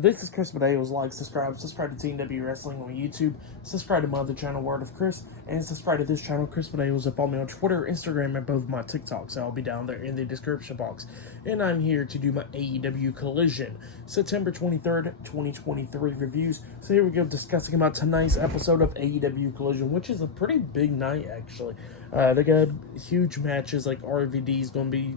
This is Chris Medeo's. Like, subscribe to Team W Wrestling on YouTube, subscribe to my other channel, Word of Chris, and subscribe to this channel, Chris Medeo's, and follow me on Twitter, Instagram, and both my TikToks. I'll be down there in the description box. And I'm here to do my AEW Collision September 23rd, 2023 reviews. So here we go, discussing about tonight's episode of AEW Collision, which is a pretty big night, actually. They got huge matches, like RVD's going to be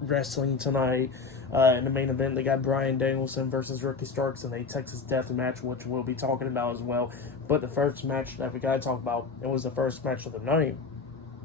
wrestling tonight. In the main event, they got Bryan Danielson versus Ricky Starks in a Texas Death match, which we'll be talking about as well. But the first match that we got to talk about, it was the first match of the night.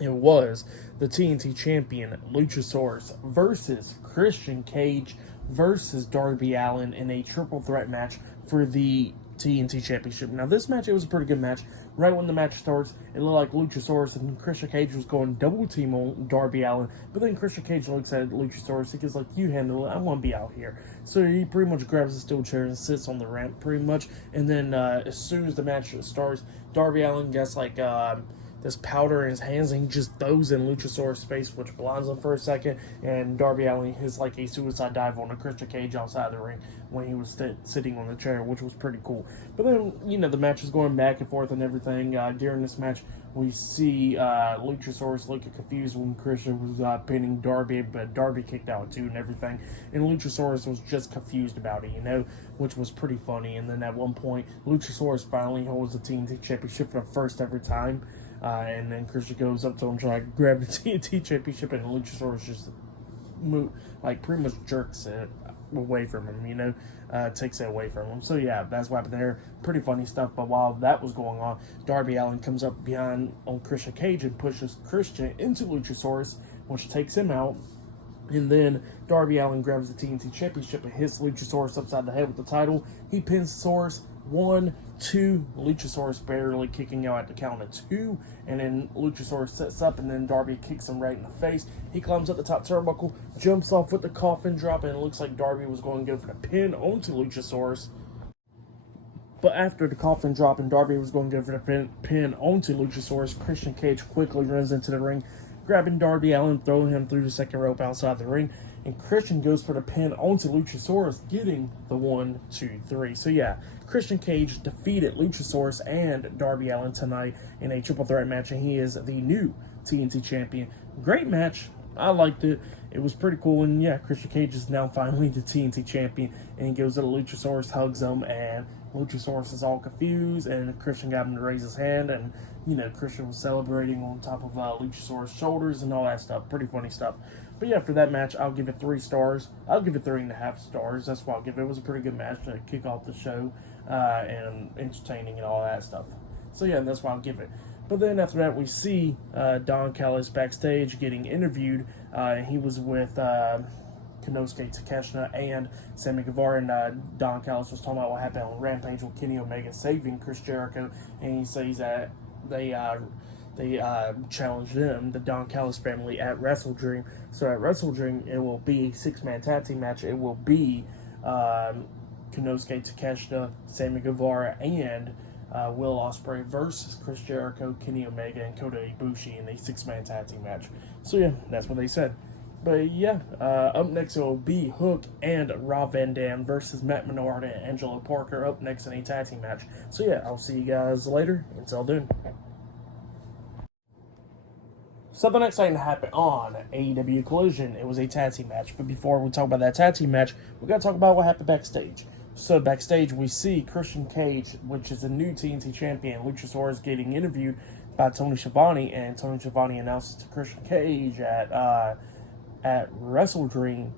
It was the TNT champion, Luchasaurus, versus Christian Cage versus Darby Allin in a triple threat match for the TNT Championship. Now, this match, it was a pretty good match. Right when the match starts, it looked like Luchasaurus and Christian Cage was going double team on Darby Allin, but then Christian Cage looks at Luchasaurus. He goes like, "You handle it. I want to be out here." So he pretty much grabs a steel chair and sits on the ramp, pretty much. And then as soon as the match starts, Darby Allin gets like this powder in his hands, and he just throws in Luchasaurus' face, which blinds him for a second, and Darby Allin hits like a suicide dive on a Christian Cage outside the ring when he was sitting on the chair, which was pretty cool. But then, the match is going back and forth and everything. During this match, we see Luchasaurus looking confused when Christian was pinning Darby, but Darby kicked out too and everything, and Luchasaurus was just confused about it, which was pretty funny. And then at one point, Luchasaurus finally holds the TNT Championship for the first ever time. And then Christian goes up to him trying to grab the TNT Championship, and Luchasaurus just pretty much jerks it away from him, takes it away from him. So yeah, that's what happened there. Pretty funny stuff. But while that was going on, Darby Allin comes up behind on Christian Cage and pushes Christian into Luchasaurus, which takes him out. And then Darby Allin grabs the TNT Championship and hits Luchasaurus upside the head with the title. He pins Saurus. 1, 2, Luchasaurus barely kicking out at the count of 2, and then Luchasaurus sets up, and then Darby kicks him right in the face. He climbs up the top turnbuckle, jumps off with the coffin drop, and it looks like Darby was going to go for the pin onto Luchasaurus. But after the coffin drop and Darby was going to go for the pin onto Luchasaurus, Christian Cage quickly runs into the ring, grabbing Darby Allin, throwing him through the second rope outside the ring, and Christian goes for the pin onto Luchasaurus, getting the 1, 2, 3. So yeah, Christian Cage defeated Luchasaurus and Darby Allin tonight in a triple threat match, and he is the new TNT champion. Great match. I liked it. It was pretty cool, and yeah, Christian Cage is now finally the TNT champion, and he goes to Luchasaurus, hugs him, and Luchasaurus is all confused, and Christian got him to raise his hand, and Christian was celebrating on top of Luchasaurus' shoulders and all that stuff. Pretty funny stuff. But yeah, for that match, I'll give it 3 stars. I'll give it 3.5 stars. That's what I'll give it. It was a pretty good match to kick off the show, and entertaining and all that stuff. So yeah, that's what I'll give it. But then after that, we see Don Callis backstage getting interviewed. He was with Konosuke Takeshita and Sammy Guevara, and Don Callis was talking about what happened on Rampage with Kenny Omega saving Chris Jericho, and he says that they challenged them, the Don Callis family, at Wrestle Dream. So at Wrestle Dream, it will be a 6-man tag team match. It will be Konosuke Takeshita, Sammy Guevara, and Will Ospreay versus Chris Jericho, Kenny Omega, and Kota Ibushi in a 6-man tag team match. So yeah, that's what they said. But yeah, up next it will be Hook and Rob Van Dam versus Matt Menard and Angelo Parker up next in a tag team match. So yeah, I'll see you guys later. Until then. So the next thing that happened on AEW Collision, it was a tag team match. But before we talk about that tag team match, we got to talk about what happened backstage. So backstage, we see Christian Cage, which is the new TNT champion, Luchasaurus, getting interviewed by Tony Schiavone, and Tony Schiavone announces to Christian Cage at Wrestle Dream,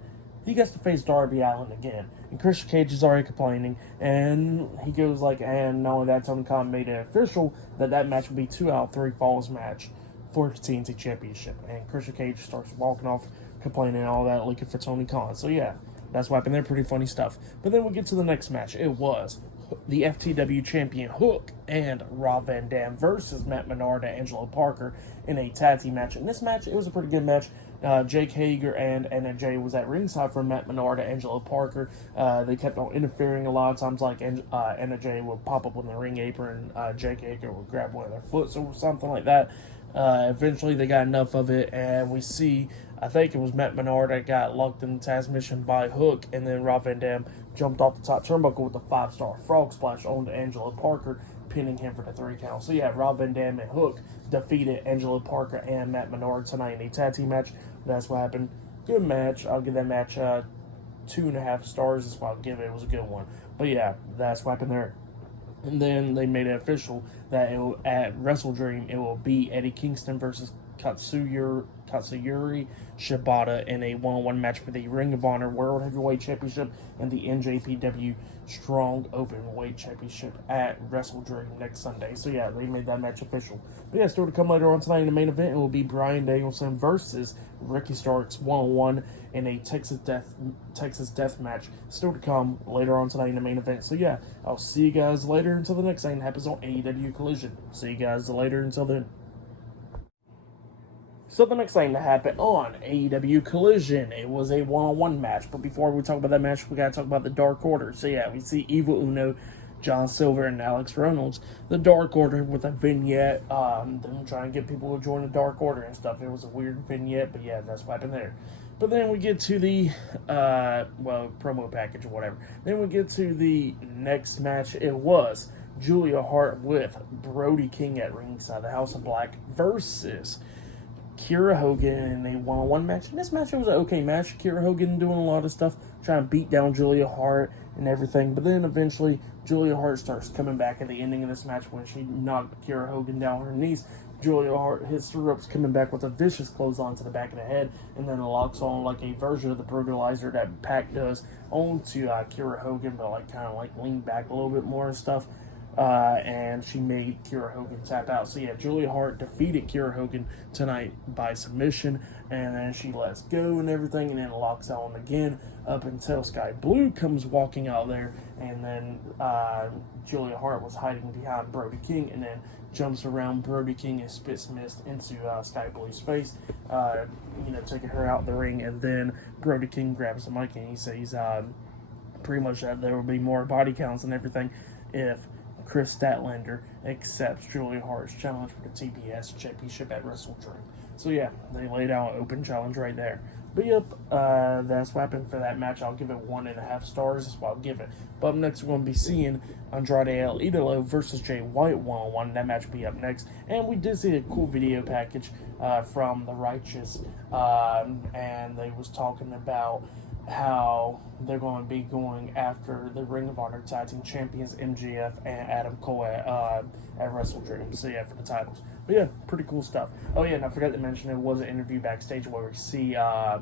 he gets to face Darby Allin again. And Christian Cage is already complaining, and he goes like, and not only that, Tony Khan made it official that match would be 2 out of 3 falls match for the TNT Championship. And Christian Cage starts walking off, complaining and all that, looking for Tony Khan. So yeah, that's what happened there. Pretty funny stuff. But then we get to the next match. It was the FTW champion Hook and Rob Van Dam versus Matt Menard and Angelo Parker in a tag team match. In this match, it was a pretty good match. Jake Hager and Anna Jay was at ringside for Matt Menard and Angelo Parker. They kept on interfering a lot of times, like Anna Jay would pop up on the ring apron, Jake Hager would grab one of their foots or something like that. Eventually, they got enough of it, and we see I think it was Matt Menard that got locked in the transmission by Hook, and then Rob Van Dam jumped off the top turnbuckle with a 5-star frog splash onto Angelo Parker, pinning him for the 3 count. So yeah, Rob Van Dam and Hook defeated Angelo Parker and Matt Menard tonight in a tag team match. That's what happened. Good match. I'll give that match 2.5 stars. That's what I'll give it. It was a good one. But yeah, that's what happened there. And then they made it official that at Wrestle Dream it will be Eddie Kingston versus Katsuyori Shibata in a one-on-one match for the Ring of Honor World Heavyweight Championship and the NJPW Strong Openweight Championship at Wrestle Dream next Sunday. So yeah, they made that match official. But yeah, still to come later on tonight in the main event, it will be Bryan Danielson versus Ricky Starks one-on-one in a Texas Death match. Still to come later on tonight in the main event. So yeah, I'll see you guys later until the next thing happens on AEW Collision. See you guys later until then. So the next thing to happen on AEW Collision, it was a one-on-one match. But before we talk about that match, we gotta talk about the Dark Order. So yeah, we see Evil Uno, John Silver, and Alex Reynolds. The Dark Order with a vignette, them trying to get people to join the Dark Order and stuff. It was a weird vignette, but yeah, that's what happened there. But then we get to the, promo package or whatever. Then we get to the next match. It was Julia Hart with Brody King at ringside, the House of Black versus Kiera Hogan in a one-on-one match. In this match, it was an okay match. Kiera Hogan doing a lot of stuff, trying to beat down Julia Hart and everything. But then eventually, Julia Hart starts coming back at the ending of this match when she knocked Kiera Hogan down on her knees. Julia Hart hits the ropes, coming back with a vicious clothesline to the back of the head, and then locks on like a version of the brutalizer that Pac does onto Kiera Hogan, but like kind of like lean back a little bit more and stuff. And she made Kiera Hogan tap out. So yeah, Julia Hart defeated Kiera Hogan tonight by submission, and then she lets go and everything, and then locks on again up until Sky Blue comes walking out there, and then Julia Hart was hiding behind Brody King, and then jumps around Brody King and spits mist into Sky Blue's face, taking her out the ring, and then Brody King grabs the mic and he says pretty much that there will be more body counts and everything if Chris Statlander accepts Julia Hart's challenge for the TBS Championship at Wrestle Dream. So yeah, they laid out an open challenge right there. But yep, that's what happened for that match. I'll give it 1.5 stars. That's what I'll give it. But up next, we're going to be seeing Andrade El Idolo versus Jay White one-on-one. That match will be up next. And we did see a cool video package from The Righteous. And they was talking about how they're going to be going after the Ring of Honor Tag Team Champions MJF and Adam Cole at Wrestle Dream. So yeah, for the titles. But yeah, pretty cool stuff. Oh yeah, and I forgot to mention there was an interview backstage where we see the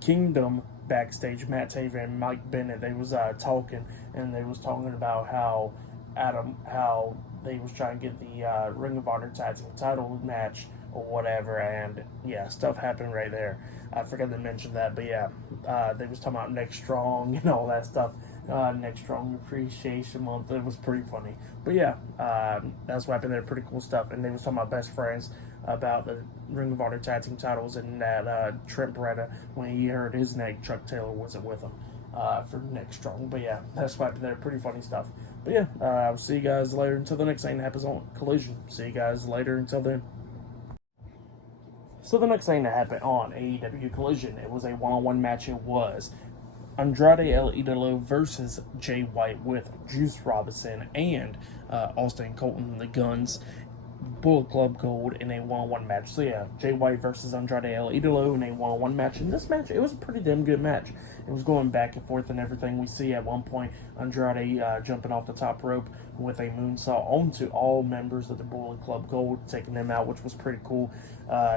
Kingdom backstage, Matt Taven and Mike Bennett. They was talking, and they was talking about how they was trying to get the Ring of Honor Tag Team title match or whatever, and yeah, stuff happened right there. I forgot to mention that, but yeah, they was talking about Next Strong and all that stuff. Next Strong Appreciation Month. It was pretty funny. But yeah, that's what happened there. Pretty cool stuff. And they was talking about best friends about the Ring of Honor Tag Team titles, and that Trent Beretta, when he hurt his neck, Chuck Taylor wasn't with him for Next Strong. But yeah, that's what happened there. Pretty funny stuff. But yeah, I'll see you guys later until the next thing that happens on Collision. See you guys later until then. So the next thing that happened on AEW Collision, it was a one-on-one match. It was Andrade El Idolo versus Jay White with Juice Robinson and Austin Colton, the Guns, Bullet Club Gold in a one-on-one match. So yeah, Jay White versus Andrade El Idolo in a one-on-one match. In this match, it was a pretty damn good match. It was going back and forth and everything. We see at one point Andrade jumping off the top rope with a moonsault onto all members of the Bullet Club Gold, taking them out, which was pretty cool.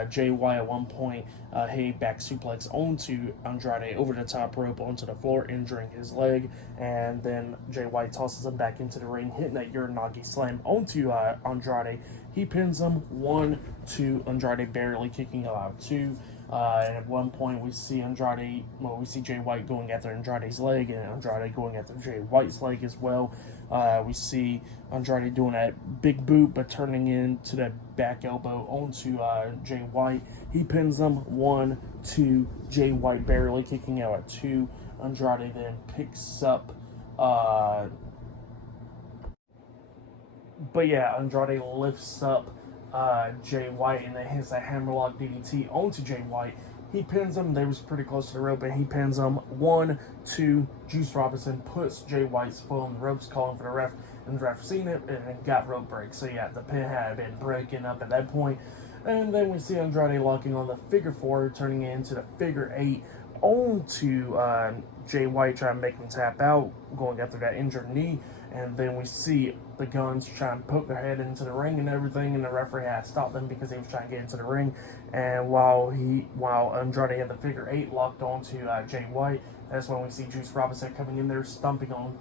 Jay White at one point hit a back suplex onto Andrade over the top rope onto the floor, injuring his leg, and then Jay White tosses him back into the ring, hitting that Uranagi slam onto Andrade. He pins him 1, 2, Andrade barely kicking out 2. And at one point we see Jay White going after Andrade's leg, and Andrade going after Jay White's leg as well. We see Andrade doing that big boot, but turning into that back elbow onto Jay White. He pins him 1, 2, Jay White barely kicking out at 2. Andrade then picks up but yeah, Andrade lifts up Jay White, and then hits a hammerlock DDT onto Jay White. He pins him. They was pretty close to the rope, and he pins him. 1, 2. Juice Robinson puts Jay White's foot on the ropes, calling for the ref, and the ref seen it and got rope break. So yeah, the pin had been breaking up at that point. And then we see Andrade locking on the figure 4, turning it into the figure 8 onto Jay White, trying to make him tap out, going after that injured knee. And then we see the Guns try and poke their head into the ring and everything, and the referee had stopped them because he was trying to get into the ring. And while Andrade had the figure 8 locked onto Jay White, that's when we see Juice Robinson coming in there, stomping on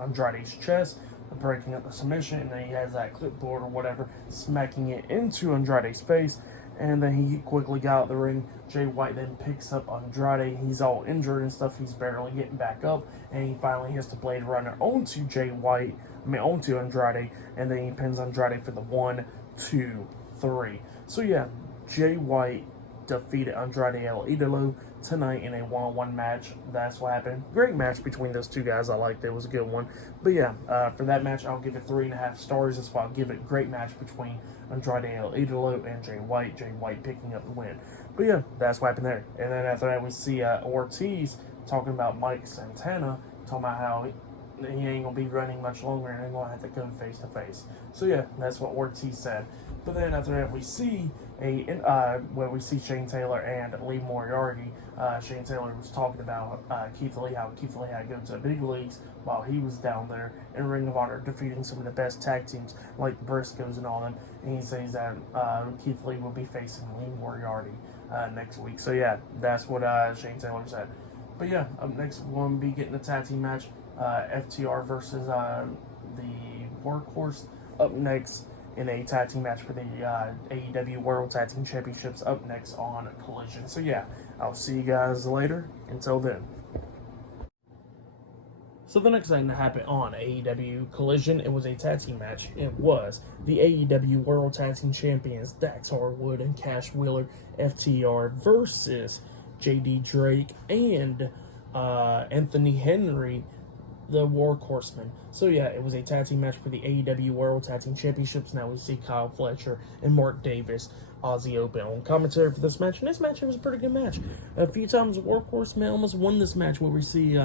Andrade's chest, breaking up the submission, and then he has that clipboard or whatever, smacking it into Andrade's face. And then he quickly got out the ring. Jay White then picks up Andrade. He's all injured and stuff. He's barely getting back up. And he finally hits the Blade Runner onto onto Andrade. And then he pins Andrade for the 1, 2, 3. So yeah, Jay White defeated Andrade El Idolo tonight in a one-on-one match. That's what happened. Great match between those two guys. I liked it. It was a good one. But yeah, for that match, I'll give it 3.5 stars. That's why I'll give it. Great match between Andrade El Idolo and Jay White. Jay White picking up the win. But yeah, that's what happened there. And then after that, we see Ortiz talking about Mike Santana, talking about how he ain't going to be running much longer and they're going to have to go face-to-face. So yeah, that's what Ortiz said. But then after that, we see where we see Shane Taylor and Lee Moriarty. Shane Taylor was talking about Keith Lee, how Keith Lee had to go to the big leagues while he was down there in Ring of Honor, defeating some of the best tag teams like the Briscoes and all them. And he says that Keith Lee will be facing Lee Moriarty next week. So yeah, that's what Shane Taylor said. But yeah, up next we're going to be getting a tag team match, FTR versus the Workhorse. Up next in a tag team match for the AEW World Tag Team Championships, up next on Collision. So yeah, I'll see you guys later. Until then. So the next thing that happened on AEW Collision, it was a tag team match. It was the AEW World Tag Team Champions Dax Harwood and Cash Wheeler, FTR, versus JD Drake and Anthony Henry, the Workhorsemen. So yeah, it was a tag team match for the AEW World Tag Team Championships. Now we see Kyle Fletcher and Mark Davis, Aussie Open, on commentary for this match. And this match, it was a pretty good match. A few times Workhorsemen almost won this match, where we see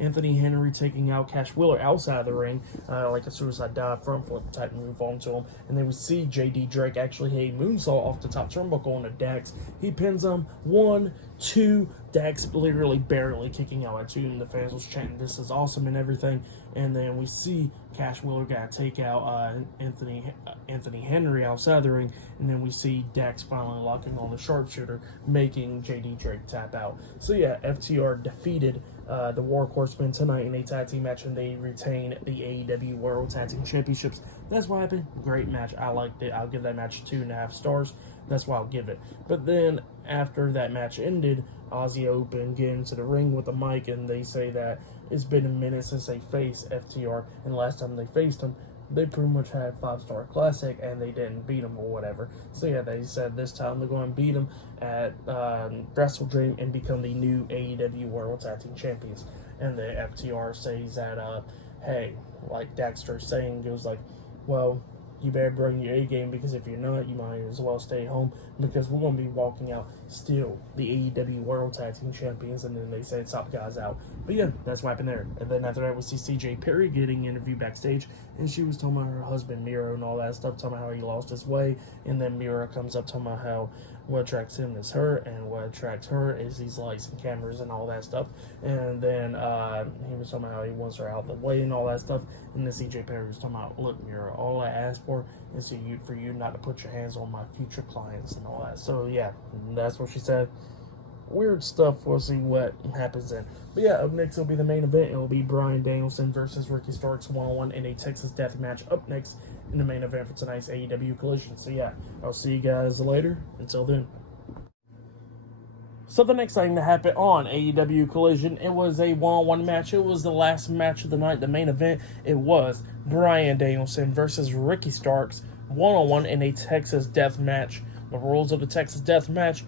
Anthony Henry taking out Cash Wheeler outside the ring, like a suicide dive front flip type move onto him. And then we see JD Drake actually hit a moonsault off the top turnbuckle onto Dax. He pins him. 1, 2. Dax literally barely kicking out at 2, and the fans was chanting, "This is awesome," and everything. And then we see Cash Wheeler got to take out Anthony Henry outside the ring, and then we see Dax finally locking on the sharpshooter, making JD Drake tap out. So yeah, FTR defeated the Workhorsemen tonight in a tag team match, and they retain the AEW World Tag Team Championships. That's what happened. Great match. I liked it. I'll give that match 2.5 stars. That's why I'll give it. But then after that match ended, Aussie Open get into the ring with the mic, and they say that it's been a minute since they faced FTR, and last time they faced them, they pretty much had 5-star classic, and they didn't beat them or whatever. So yeah, they said this time they're going to beat them at Wrestle Dream and become the new AEW World Tag Team Champions. And the FTR says that, hey, like Daxter saying, goes like, well, you better bring your A game, because if you're not, you might as well stay home, because we're going to be walking out still the AEW World Tag Team Champions. And then they said top guys out. But yeah, that's what happened there. And then after that, we see CJ Perry getting interviewed backstage, and she was talking about her husband Miro and all that stuff, talking about how he lost his way. And then Miro comes up talking about how what attracts him is her, and what attracts her is these lights and cameras and all that stuff. And then he was talking about how he wants her out of the way and all that stuff. And then CJ Perry was talking about, look, Miro, all I ask for is for you not to put your hands on my future clients and all that. So yeah, that's what she said. Weird stuff. We'll see what happens then. But yeah, up next will be the main event. It will be Bryan Danielson versus Ricky Starks 1-on-1 in a Texas Death Match. Up next in the main event for tonight's AEW Collision. So yeah, I'll see you guys later. Until then. So the next thing that happened on AEW Collision, it was a 1-on-1 match. It was the last match of the night, the main event. It was Bryan Danielson versus Ricky Starks 1-on-1 in a Texas Death Match. The rules of the Texas Death Match: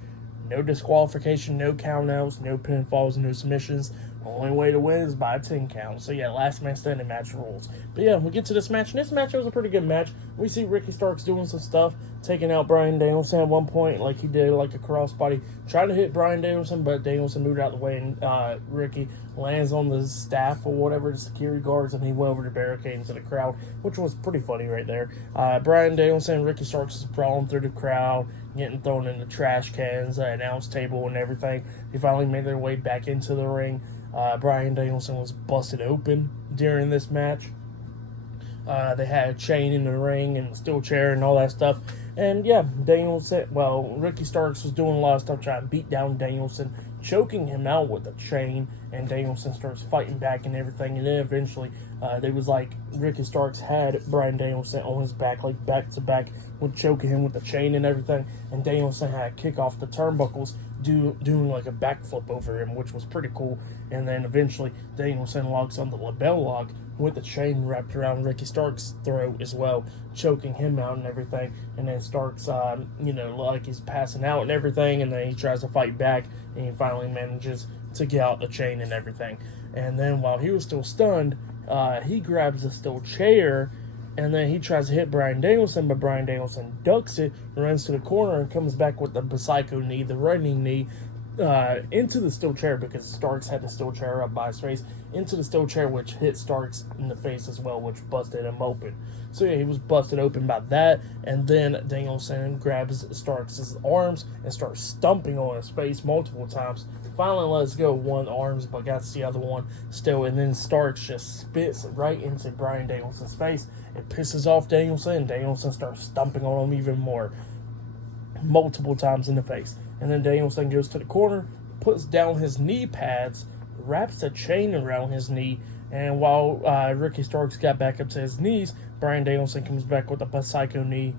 no disqualification, no countouts, no pinfalls, no submissions. Only way to win is by a 10 count. So, yeah, last man standing match rules. But, yeah, we get to this match. And this match was a pretty good match. We see Ricky Starks doing some stuff, taking out Bryan Danielson at one point, like he did, like a crossbody. Tried to hit Bryan Danielson, but Danielson moved out of the way, and Ricky lands on the staff or whatever, the security guards, and he went over to barricade into the crowd, which was pretty funny right there. Bryan Danielson and Ricky Starks is brawling through the crowd, getting thrown in the trash cans, announce table, and everything. They finally made their way back into the ring. Bryan Danielson was busted open during this match. They had a chain in the ring and a steel chair and all that stuff. And yeah, Ricky Starks was doing a lot of stuff trying to beat down Danielson, choking him out with a chain, and Danielson starts fighting back and everything. And then eventually, they was like Ricky Starks had Bryan Danielson on his back, like back to back, with choking him with the chain and everything. And Danielson had to kick off the turnbuckles, doing like a backflip over him, which was pretty cool. And then eventually, Danielson locks on the label lock with the chain wrapped around Ricky Starks' throat as well, choking him out and everything. And then Starks, like he's passing out and everything, and then he tries to fight back, and he finally manages to get out the chain and everything. And then while he was still stunned, he grabs a steel chair, and then he tries to hit Bryan Danielson, but Bryan Danielson ducks it, runs to the corner, and comes back with the psycho knee, the running knee, into the steel chair, because Starks had the steel chair up by his face, into the steel chair, which hit Starks in the face as well, which busted him open. So yeah, he was busted open by that, and then Danielson grabs Starks' arms and starts stomping on his face multiple times. Finally lets go one arms, but got the other one still, and then Starks just spits right into Bryan Danielson's face. It pisses off Danielson, and Danielson starts stomping on him even more, multiple times in the face. And then Danielson goes to the corner, puts down his knee pads, wraps a chain around his knee, and while Ricky Starks got back up to his knees, Bryan Danielson comes back with a psycho knee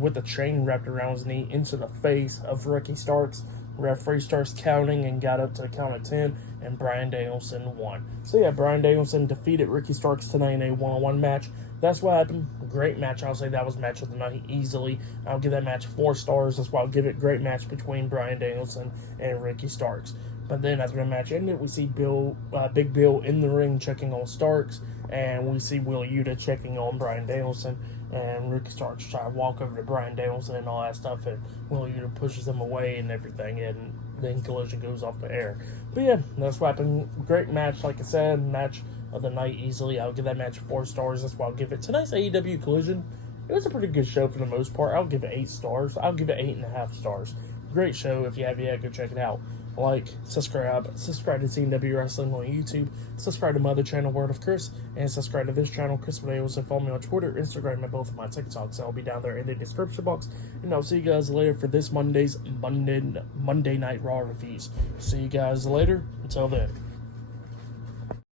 with the chain wrapped around his knee into the face of Ricky Starks. Referee starts counting and got up to the count of 10, and Bryan Danielson won. So yeah, Bryan Danielson defeated Ricky Starks tonight in a one-on-one match. That's what happened. Great match. I'll say that was match of the night easily. I'll give that match 4 stars. That's why I'll give it great match between Bryan Danielson and Ricky Starks. But then after the match ended, we see Big Bill in the ring checking on Starks, and we see Will Yuta checking on Bryan Danielson, and Ricky Starks try to walk over to Bryan Danielson and all that stuff, and Will Yuta pushes him away and everything, and then Collision goes off the air. But yeah, that's what happened. Great match, like I said, match of the night easily. I'll give that match 4 stars. That's why I'll give it. Tonight's AEW Collision, it was a pretty good show for the most part. I'll give it 8 stars. I'll give it 8.5 stars. Great show. If you have yet, go check it out. Like, subscribe to AEW Wrestling on YouTube, subscribe to my other channel, Word of Chris, and subscribe to this channel, Chris Videos, and follow me on Twitter, Instagram, and both of my TikToks. I'll be down there in the description box, and I'll see you guys later for this Monday Night Raw reviews. See you guys later. Until then.